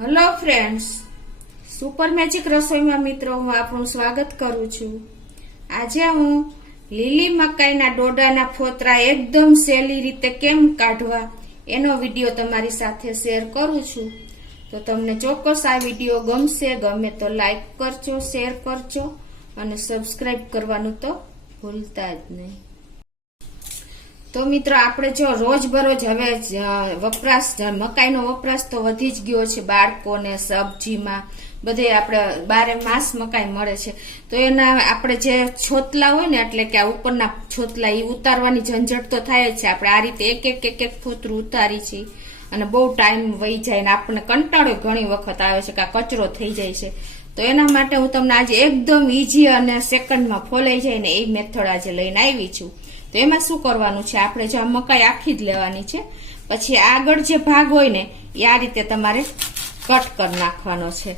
Hello friends, super magic રસોઈમાં મિત્રો હું આપણું સ્વાગત કરું છું। આજે હું લીલી મકાઈના ડોડાના ફોતરા એકદમ સહેલી રીતે કેમ કાઢવા એનો વિડીયો તમારી સાથે શેર કરું છું। તો તમને ચોક્કસ આ વિડીયો ગમશે, ગમે તો લાઈક કરજો, શેર કરજો અને સબસ્ક્રાઇબ કરવાનું તો ભૂલતા જ નહીં। તો મિત્રો આપણે જો રોજબરોજ હવે વપરાશ મકાઈનો વપરાશ તો વધી જ ગયો છે। બાળકોને સબ્જીમાં બધે આપણે 12 માસ મકાઈ મળે છે, તો એના આપણે જે છોતલા હોય ને, એટલે કે આ ઉપરના છોતલા એ ઉતારવાની ઝંઝટ તો થાય જ છે। આપણે આ રીતે એક એક ફોતરું ઉતારી છે અને બહુ ટાઈમ વહી જાય ને આપણને કંટાળો ઘણી વખત આવે છે કે આ કચરો થઈ જાય છે। તો એના માટે હું તમને આજે એકદમ ઈઝી અને સેકન્ડમાં ફોલાઈ જાય ને એ મેથડ આજે લઈને આવી છું। તો એમાં શું કરવાનું છે, આપણે જો આ મકાઈ આખી જ લેવાની છે, પછી આગળ જે ભાગ હોય ને એ આ રીતે તમારે કટ કરી નાખવાનો છે।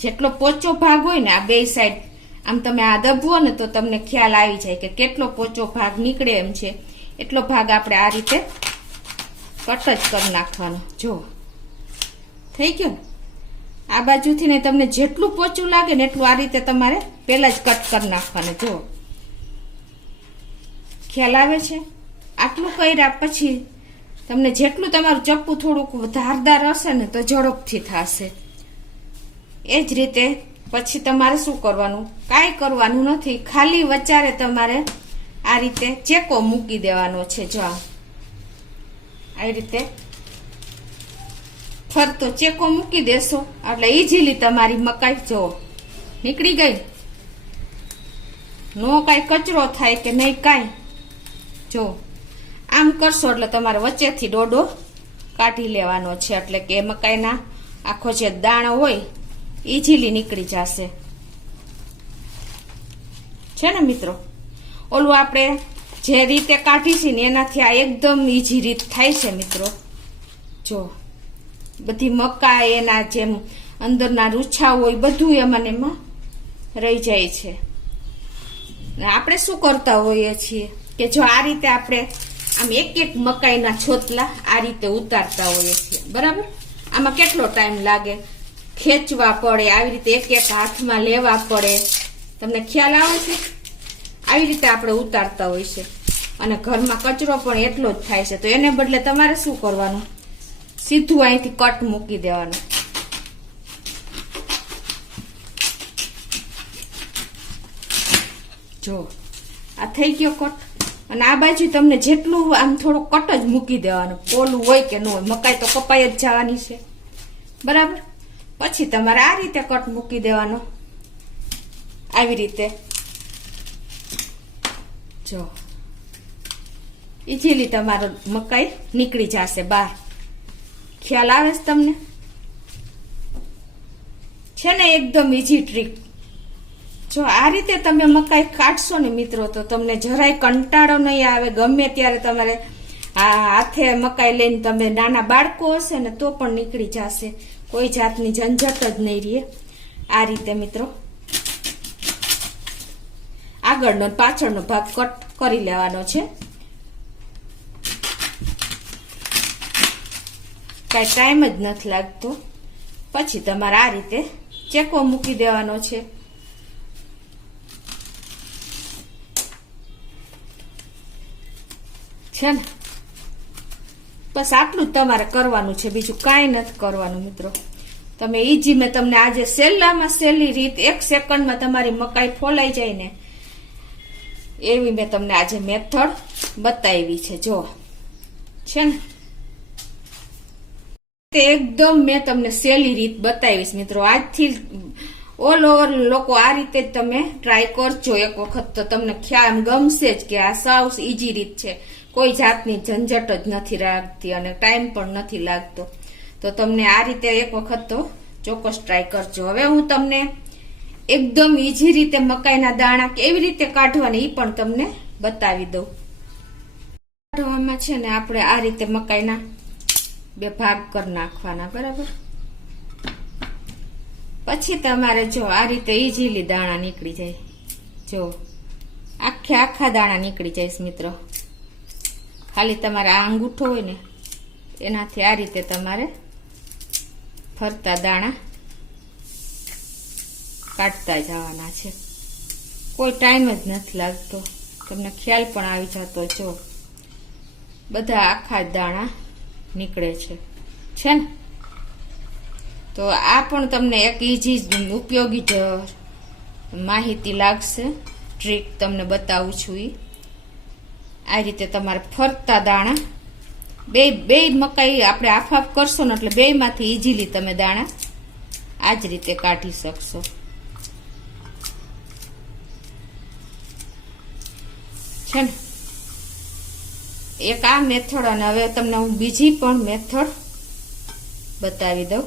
જેટલો પોચો ભાગ હોય ને આ બે સાઈડ આમ તમે આ દબવો ને તો તમને ખ્યાલ આવી જાય કે કેટલો પોચો ભાગ નીકળે એમ છે, એટલો ભાગ આપણે આ રીતે કટ જ કરી નાખવાનો। જો થઈ ગયો, આ બાજુથી ને તમને જેટલું પોચું લાગે ને એટલું આ રીતે તમારે પહેલા જ કટ કરી નાખવાનું। જો ખ્યાલ આવે છે? આટલું કર્યા પછી તમને જેટલું તમારું ચપ્પુ થોડુંક ધારદાર હશે ને તો ઝડપથી થશે। એ જ રીતે પછી તમારે શું કરવાનું, કાંઈ કરવાનું નથી, ખાલી વચારે તમારે આ રીતે ચેકો મૂકી દેવાનો છે। જો આ રીતે ફરતો ચેકો મૂકી દેશો એટલે ઈઝીલી તમારી મકાઈ જો નીકળી ગઈ, નો કાંઈ કચરો થાય કે નહીં કાંઈ। જો આમ કરશો એટલે તમારે વચ્ચેથી ડોડો કાઢી લેવાનો છે, એટલે કે મકાઈના આખો જે દાણો હોય ઈઝીલી નીકળી જશે, છે ને મિત્રો। ઓલું આપણે જે રીતે કાઢી છે ને એનાથી આ એકદમ ઈઝી રીત થાય છે મિત્રો। જો બધી મકાઈ એના જેમ અંદરના રૂછા હોય બધું એમાં રહી જાય છે। આપણે શું કરતા હોઈએ છીએ કે જો આ રીતે આપણે આમ એક મકાઈના છોતલા આ રીતે ઉતારતા હોઈએ છીએ, બરાબર। આમાં કેટલો ટાઈમ લાગે, ખેંચવા પડે, આવી રીતે એક હાથમાં લેવા પડે, તમને ખ્યાલ આવે છે? આવી રીતે આપણે ઉતારતા હોય છે અને ઘરમાં કચરો પણ એટલો જ થાય છે। તો એને બદલે તમારે શું કરવાનું, સીધું અહીંથી કટ મૂકી દેવાનું। જો આ થઈ ગયો કટ, અને આ બાજુ તમને જેટલું આમ થોડું કટ જ મૂકી દેવાનું, પોલું હોય કે ન હોય, મકાઈ તો કપાઈ જ જવાની છે, બરાબર। પછી તમારે આ રીતે કટ મૂકી દેવાનો, આવી રીતે। જો ઈઝીલી તમારો મકાઈ નીકળી જશે બહાર। ખ્યાલ આવે છે તમને? છે ને એકદમ ઈઝી ટ્રીક। જો આ રીતે તમે મકાઈ કાઢશો ને મિત્રો તો તમને જરાય કંટાળો નહીં આવે। ગમે ત્યારે તમારે આ હાથે મકાઈ લઈને તમે નાના બાળકો હશે ને તો પણ નીકળી જશે, કોઈ જાતની ઝંઝટ જ નહીં રહે। આ રીતે મિત્રો આગળનો પાછળનો ભાગ કટ કરી લેવાનો છે, કઈ ટાઈમ જ નથી લાગતો। પછી તમારે આ રીતે ચેકો મૂકી દેવાનો છે, છે ને। બસ આટલું જ તમારે કરવાનું છે, બીજું કાંઈ નથી કરવાનું મિત્રો। તમે ઈઝી, મેં તમને આજે સહેલામાં સહેલી રીત 1 સેકન્ડમાં તમારી મકાઈ ફોલાઈ જાય ને એવી મેં તમને આજે મેથડ બતાવી છે। જો છે ને, તે એકદમ મેં તમને સહેલી રીત બતાવીશ મિત્રો। આજથી ઓલ ઓવર લોકો આ રીતે જ તમે ટ્રાય કરજો એક વખત, તો તમને ખ્યાલ ગમશે જ કે આ સાવ ઈઝી રીત છે, કોઈ જાતની ઝંઝટ જ નથી રાખતી અને ટાઈમ પણ નથી લાગતો। તો તમને આ રીતે એક વખત તો ચોક્કસ ટ્રાય કરજો। હવે હું તમને એકદમ ઈઝી રીતે મકાઈના દાણા કેવી રીતે કાઢવાના એ પણ તમને બતાવી દઉં। કાઢવામાં છે ને આપણે આ રીતે મકાઈના 2 ભાગ કરી નાખવાના, બરાબર। પછી તમારે જો આ રીતે ઈઝીલી દાણા નીકળી જાય, જો આખા દાણા નીકળી જાય મિત્રો। ખાલી તમારે આ અંગૂઠો હોય ને એનાથી આ રીતે તમારે ફરતા દાણા કાઢતા જવાના છે. કોઈ ટાઈમ જ નથી લાગતો, તમને ખ્યાલ પણ આવી જતો. જો બધા આખા દાણા નીકળે છે ને. તો આ પણ તમને એક ઈઝી ઉપયોગી જ માહિતી લાગશે. ટ્રીક તમને બતાવું છું. આ રીતે તમારે ફરતા દાણા બે મકાઈ આપણે હાફ હાફ કરશો ને એટલે બેમાંથી ઈઝીલી તમે દાણા આ જ રીતે કાઢી શકશો છે ને. એક આ મેથડ, અને હવે તમને હું બીજી પણ મેથડ બતાવી દઉં.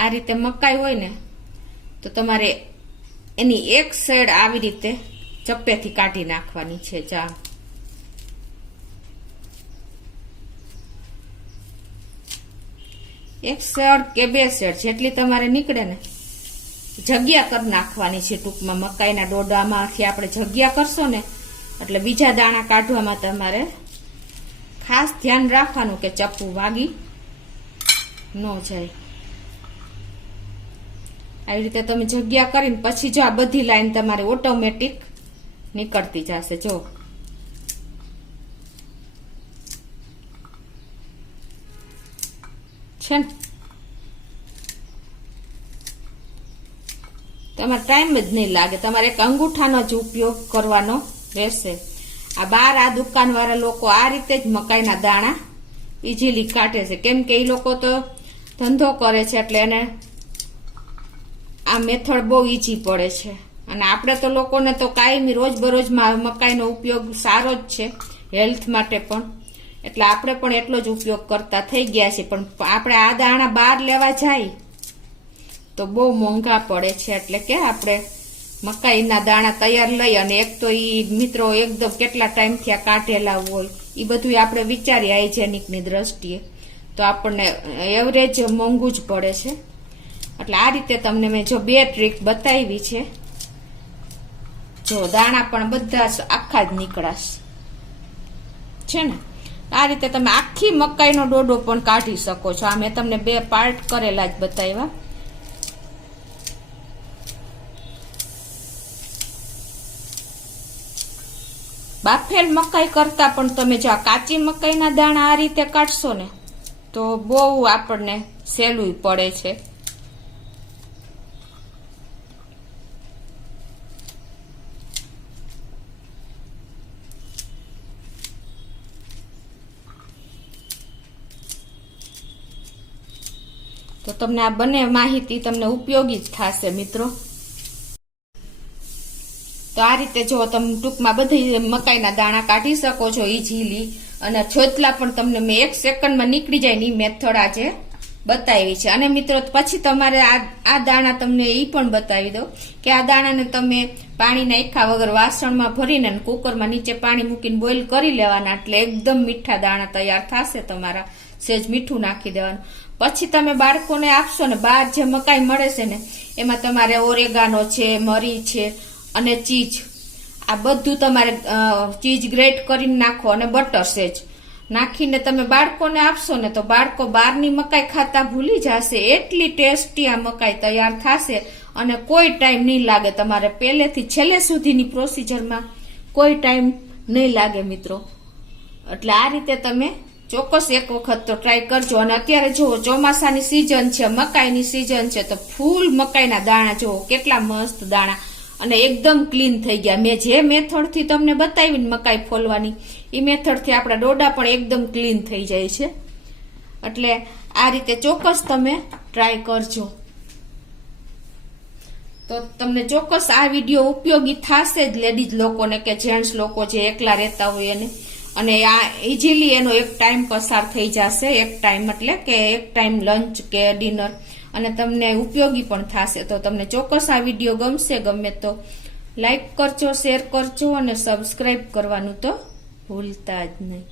આ રીતે મકાઈ હોય ને તો તમારે એની એક સાઈડ આવી રીતે ચપ્પેથી કાઢી નાખવાની છે. જા એક સાઈડ કે બે સાઈડ જેટલી તમારે નીકળે ને જગ્યા કરી નાખવાની છે. ટૂંકમાં મકાઈના ડોડામાંથી આપણે જગ્યા કરશો ને એટલે બીજા દાણા કાઢવામાં તમારે ખાસ ધ્યાન રાખવાનું કે ચપ્પુ વાગી ન જાય. આવી રીતે તમે જગ્યા કરીને પછી જો આ બધી લાઈન તમારી ઓટોમેટિક નીકળતી જશે. જો છે ને, તમારે ટાઈમ જ નહીં લાગે. તમારે એક અંગૂઠાનો જ ઉપયોગ કરવાનો રહેશે. આ બાર આ દુકાનવાળા લોકો આ રીતે જ મકાઈના દાણા ઈઝીલી કાઢે છે, કેમ કે એ લોકો તો ધંધો કરે છે એટલે એને આ મેથડ બહુ ઈઝી પડે છે. અને આપણે તો લોકોને તો કાયમી રોજબરોજમાં મકાઈનો ઉપયોગ સારો જ છે હેલ્થ માટે પણ, એટલે આપણે પણ એટલો જ ઉપયોગ કરતા થઈ ગયા છે. પણ આપણે આ દાણા બહાર લેવા જાય તો બહુ મોંઘા પડે છે. એટલે કે આપણે મકાઈના દાણા તૈયાર લઈ અને એક તો ઈ મિત્રો એકદમ કેટલા ટાઈમથી આ કાઢેલા હોય એ બધું આપણે વિચારીએ હાઇજેનિકની દ્રષ્ટિએ તો આપણને એવરેજ મોંઘું જ પડે છે. એટલે આ રીતે તમને મેં જો બે ટ્રીક બતાવી છે. જો દાણા પણ બધા આખા જ નીકળાશે છે ને. આ રીતે તમે આખી મકાઈનો ડોડો પણ કાઢી શકો છો. આ મેં તમને બે પાર્ટ કરેલા જ બતાવ્યા. બાફેલ મકાઈ કરતા પણ તમે જો કાચી મકાઈના દાણા આ રીતે કાઢશો ને તો બહુ આપણને સહેલું પડે છે. તો તમને આ બંને માહિતી તમને ઉપયોગી જ થશે મિત્રો. તો આ રીતે જો તમે ટૂંકમાં બધી મકાઈના દાણા કાઢી શકો છો ઈઝીલી, અને છોતલા પણ તમને મેં 1 સેકન્ડમાં નીકળી જાય ની મેથડ આજે બતાવી છે. અને મિત્રો પછી તમારે આ દાણા તમને એ પણ બતાવી દઉં કે આ દાણાને તમે પાણી નાખ્યા વગર વાસણમાં ભરીને કુકરમાં નીચે પાણી મૂકીને બોઇલ કરી લેવાના એટલે એકદમ મીઠા દાણા તૈયાર થશે તમારા. સેજ મીઠું નાખી દેવાનું. પછી તમે બાળકોને આપશો ને, બહાર જે મકાઈ મળે છે ને એમાં તમારે ઓરેગાનો છે, મરી છે અને ચીઝ, આ બધું તમારે ચીઝ ગ્રેટ કરીને નાખો અને બટર સેજ નાખીને તમે બાળકોને આપશો ને તો બાળકો બહારની મકાઈ ખાતા ભૂલી જશે. એટલી ટેસ્ટી આ મકાઈ તૈયાર થશે અને કોઈ ટાઈમ નહીં લાગે. તમારે પહેલેથી છેલ્લે સુધીની પ્રોસિજરમાં કોઈ ટાઈમ નહીં લાગે મિત્રો. એટલે આ રીતે તમે ચોક્કસ એક વખત તો ટ્રાય કરજો. અને અત્યારે જુઓ ચોમાસાની સિઝન છે, મકાઈની સિઝન છે, તો ફૂલ મકાઈના દાણા જુઓ કેટલા મસ્ત દાણા અને એકદમ ક્લીન થઈ ગયા. મેં જે મેથડથી તમને બતાવી ને મકાઈ ફોલવાની એ મેથડથી આપણા ડોડા પણ એકદમ ક્લીન થઈ જાય છે. એટલે આ રીતે ચોક્કસ તમે ટ્રાય કરજો. તો તમને ચોક્કસ આ વિડીયો ઉપયોગી થશે જ લેડીઝ લોકોને કે જેન્ટ્સ લોકો જે એકલા રહેતા હોય એને. અને આ ઇઝીલી એનો એક ટાઈમ પસાર થઈ જશે. એક ટાઈમ એટલે કે એક ટાઈમ લંચ કે ડિનર, અને તમને ઉપયોગી પણ થશે. તો તમને ચોક્કસ આ વિડીયો ગમશે. ગમે તો લાઈક કરજો, શેર કરજો અને સબસ્ક્રાઈબ કરવાનું તો ભૂલતા જ નહીં.